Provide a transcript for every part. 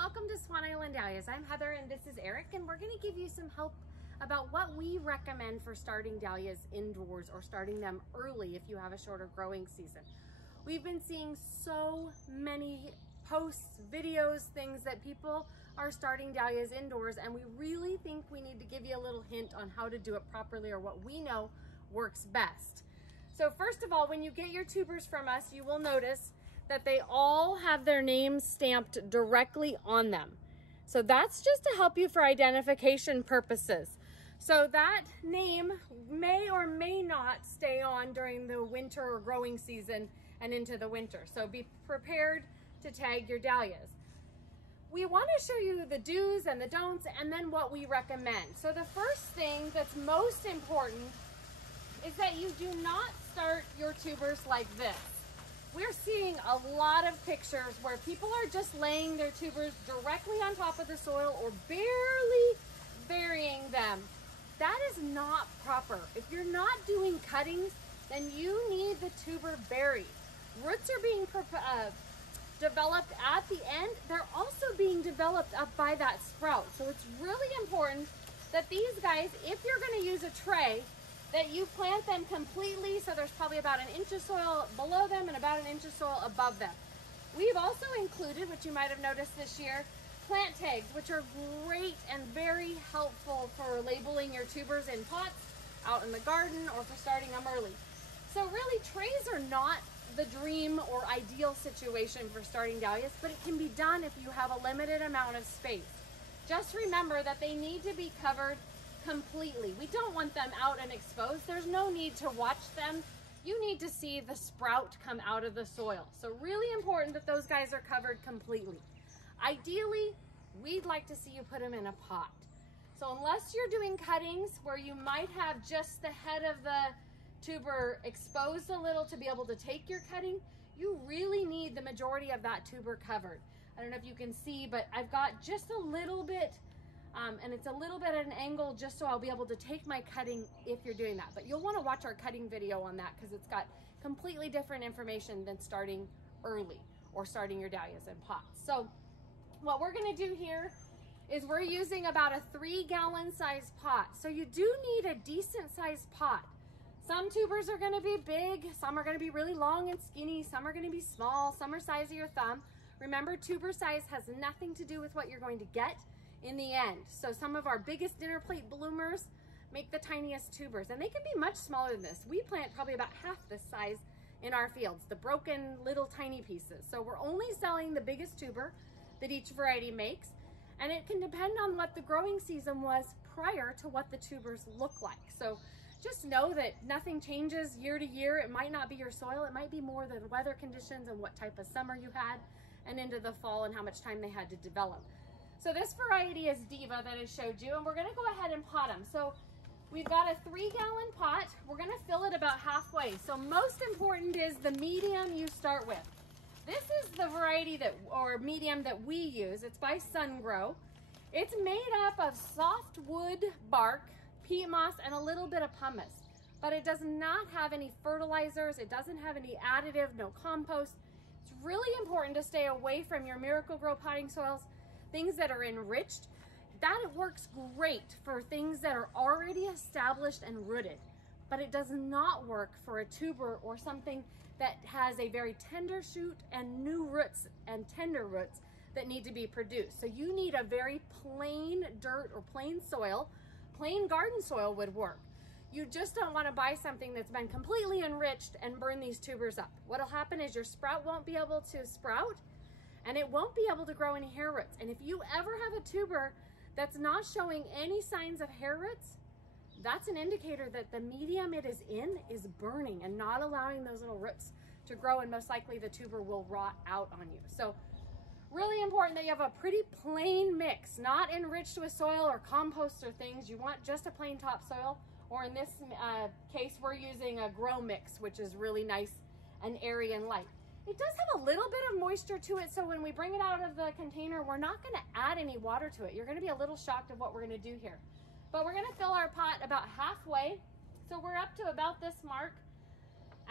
welcome to Swan Island Dahlias. I'm Heather and this is Eric, and we're going to give you some help about what we recommend for starting dahlias indoors or starting them early if you have a shorter growing season. We've been seeing so many posts, videos, things that people are starting dahlias indoors, and we really think we need to give you a little hint on how to do it properly or what we know works best. So first of all, when you get your tubers from us, you will notice that they all have their names stamped directly on them. So that's just to help you for identification purposes. So that name may or may not stay on during the winter or growing season and into the winter. So be prepared to tag your dahlias. We want to show you the do's and the don'ts and then what we recommend. So the first thing that's most important is that you do not start your tubers like this. We're seeing a lot of pictures where people are just laying their tubers directly on top of the soil or barely burying them. That is not proper. If you're not doing cuttings, then you need the tuber buried. Roots are being developed at the end. They're also being developed up by that sprout. So it's really important that these guys, if you're going to use a tray, that you plant them completely, so there's probably about an inch of soil below them and about an inch of soil above them. We've also included, which you might have noticed this year, plant tags, which are great and very helpful for labeling your tubers in pots, out in the garden, or for starting them early. So really, trays are not the dream or ideal situation for starting dahlias, but it can be done if you have a limited amount of space. Just remember that they need to be covered completely. We don't want them out and exposed. There's no need to watch them. You need to see the sprout come out of the soil. So really important that those guys are covered completely. Ideally, we'd like to see you put them in a pot. So unless you're doing cuttings where you might have just the head of the tuber exposed a little to be able to take your cutting, you really need the majority of that tuber covered. I don't know if you can see, but I've got just a little bit and it's a little bit at an angle just so I'll be able to take my cutting if you're doing that. But you'll want to watch our cutting video on that because it's got completely different information than starting early or starting your dahlias in pots. So what we're going to do here is we're using about a 3-gallon size pot. So you do need a decent sized pot. Some tubers are going to be big, some are going to be really long and skinny, some are going to be small, some are size of your thumb. Remember, tuber size has nothing to do with what you're going to get in the end. So some of our biggest dinner plate bloomers make the tiniest tubers, and they can be much smaller than this. We plant probably about half this size in our fields, the broken little tiny pieces. So we're only selling the biggest tuber that each variety makes, and it can depend on what the growing season was prior to what the tubers look like. So just know that nothing changes year to year. It might not be your soil, it might be more the weather conditions and what type of summer you had and into the fall and how much time they had to develop. So this variety is Diva that I showed you, and we're gonna go ahead and pot them. So we've got a 3-gallon pot. We're gonna fill it about halfway. So most important is the medium you start with. This is the variety or medium that we use. It's by Sungrow. It's made up of softwood bark, peat moss, and a little bit of pumice. But it does not have any fertilizers. It doesn't have any additive, no compost. It's really important to stay away from your Miracle-Gro potting soils, things that are enriched. That works great for things that are already established and rooted, but it does not work for a tuber or something that has a very tender shoot and new roots and tender roots that need to be produced. So you need a very plain dirt or plain soil. Plain garden soil would work. You just don't want to buy something that's been completely enriched and burn these tubers up. What'll happen is your sprout won't be able to sprout, and it won't be able to grow any hair roots. And if you ever have a tuber that's not showing any signs of hair roots, that's an indicator that the medium it is in is burning and not allowing those little roots to grow, and most likely the tuber will rot out on you. So really important that you have a pretty plain mix, not enriched with soil or compost or things. You want just a plain topsoil, or in this case, we're using a grow mix, which is really nice and airy and light. It does have a little bit of moisture to it, so when we bring it out of the container, we're not going to add any water to it. You're going to be a little shocked of what we're going to do here. But we're going to fill our pot about halfway, so we're up to about this mark,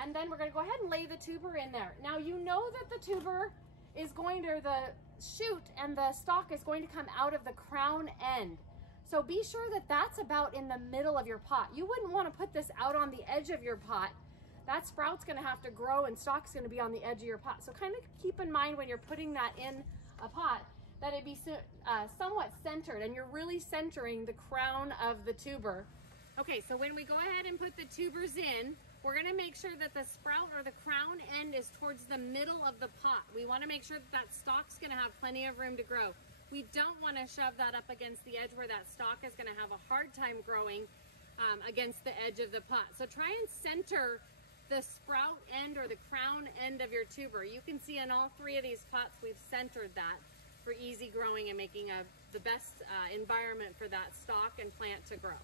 and then we're going to go ahead and lay the tuber in there. Now, you know that the tuber is going to, the shoot and the stalk is going to come out of the crown end. So be sure that that's about in the middle of your pot. You wouldn't want to put this out on the edge of your pot. That sprout's going to have to grow and stalk's going to be on the edge of your pot. So kind of keep in mind when you're putting that in a pot that it be somewhat centered, and you're really centering the crown of the tuber. Okay, so when we go ahead and put the tubers in, we're going to make sure that the sprout or the crown end is towards the middle of the pot. We want to make sure that that stalk's going to have plenty of room to grow. We don't want to shove that up against the edge where that stalk is going to have a hard time growing against the edge of the pot. So try and center the sprout end or the crown end of your tuber. You can see in all three of these pots we've centered that for easy growing and making the best environment for that stalk and plant to grow.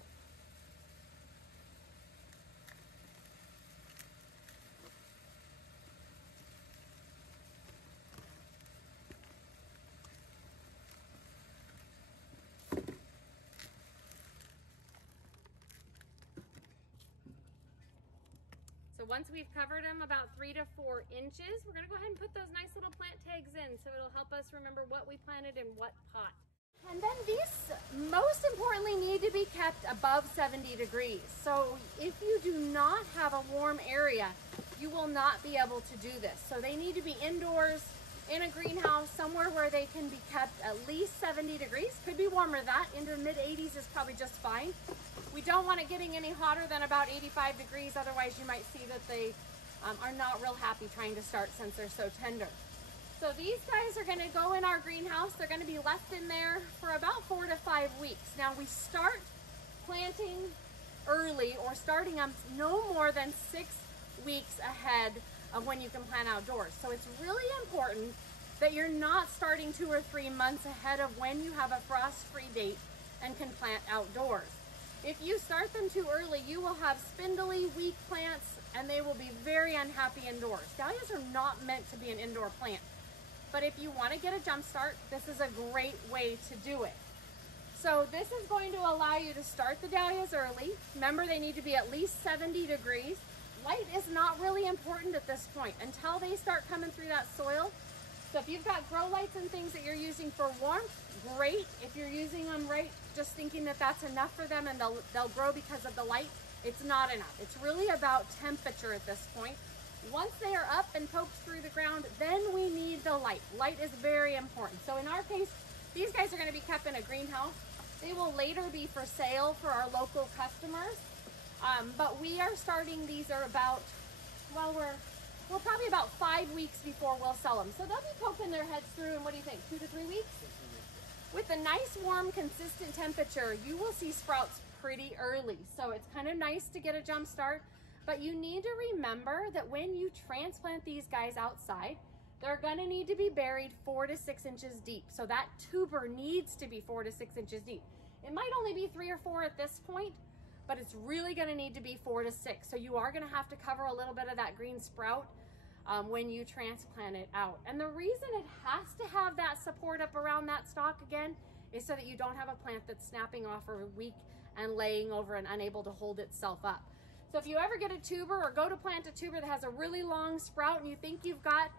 So once we've covered them about 3 to 4 inches, we're gonna go ahead and put those nice little plant tags in so it'll help us remember what we planted in what pot. And then these, most importantly, need to be kept above 70 degrees. So if you do not have a warm area, you will not be able to do this. So they need to be indoors, in a greenhouse, somewhere where they can be kept at least 70 degrees. Could be warmer than that. Into mid 80s is probably just fine. We don't want it getting any hotter than about 85 degrees. Otherwise, you might see that they are not real happy trying to start since they're so tender. So these guys are going to go in our greenhouse. They're going to be left in there for about 4 to 5 weeks. Now we start planting early, or starting them no more than 6 weeks ahead of when you can plant outdoors. So it's really important that you're not starting 2 or 3 months ahead of when you have a frost-free date and can plant outdoors. If you start them too early, you will have spindly, weak plants, and they will be very unhappy indoors. Dahlias are not meant to be an indoor plant. But if you want to get a jump start, this is a great way to do it. So this is going to allow you to start the dahlias early. Remember, they need to be at least 70 degrees. Light is not really important at this point until they start coming through that soil. So if you've got grow lights and things that you're using for warmth, great. If you're using them right, just thinking that that's enough for them and they'll grow because of the light, it's not enough. It's really about temperature at this point. Once they are up and poked through the ground, then we need the light. Light is very important. So in our case, these guys are going to be kept in a greenhouse. They will later be for sale for our local customers. But we are starting, these are about, well, we're probably about 5 weeks before we'll sell them. So they'll be poking their heads through in, what do you think, 2 to 3 weeks? With a nice, warm, consistent temperature, you will see sprouts pretty early. So it's kind of nice to get a jump start. But you need to remember that when you transplant these guys outside, they're going to need to be buried 4 to 6 inches deep. So that tuber needs to be 4 to 6 inches deep. It might only be 3 or 4 at this point, but it's really going to need to be 4 to 6. So you are going to have to cover a little bit of that green sprout when you transplant it out. And the reason it has to have that support up around that stalk again is so that you don't have a plant that's snapping off or weak and laying over and unable to hold itself up. So if you ever get a tuber or go to plant a tuber that has a really long sprout and you think you've got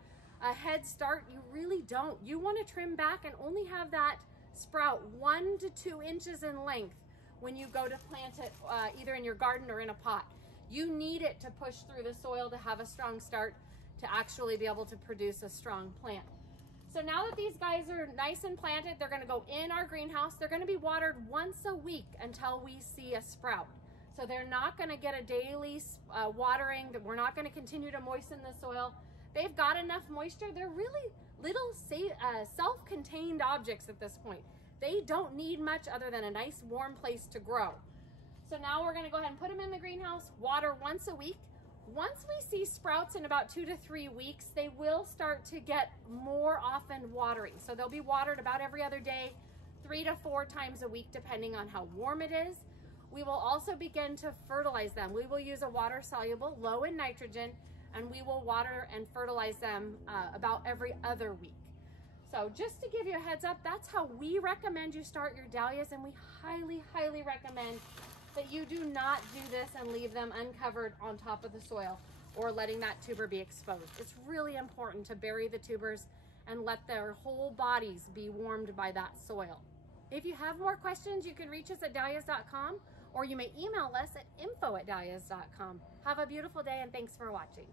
a head start, you really don't. You want to trim back and only have that sprout 1 to 2 inches in length when you go to plant it either in your garden or in a pot. You need it to push through the soil to have a strong start to actually be able to produce a strong plant. So now that these guys are nice and planted, they're going to go in our greenhouse. They're going to be watered once a week until we see a sprout. So they're not going to get a daily watering. We're not going to continue to moisten the soil. They've got enough moisture. They're really little self-contained objects at this point. They don't need much other than a nice warm place to grow. So now we're going to go ahead and put them in the greenhouse, water once a week. Once we see sprouts in about 2 to 3 weeks, they will start to get more often watering. So they'll be watered about every other day, 3 to 4 times a week, depending on how warm it is. We will also begin to fertilize them. We will use a water soluble, low in nitrogen, and we will water and fertilize them about every other week. So just to give you a heads up, that's how we recommend you start your dahlias, and we highly, highly recommend that you do not do this and leave them uncovered on top of the soil or letting that tuber be exposed. It's really important to bury the tubers and let their whole bodies be warmed by that soil. If you have more questions, you can reach us at dahlias.com, or you may email us at info@dahlias.com. Have a beautiful day, and thanks for watching.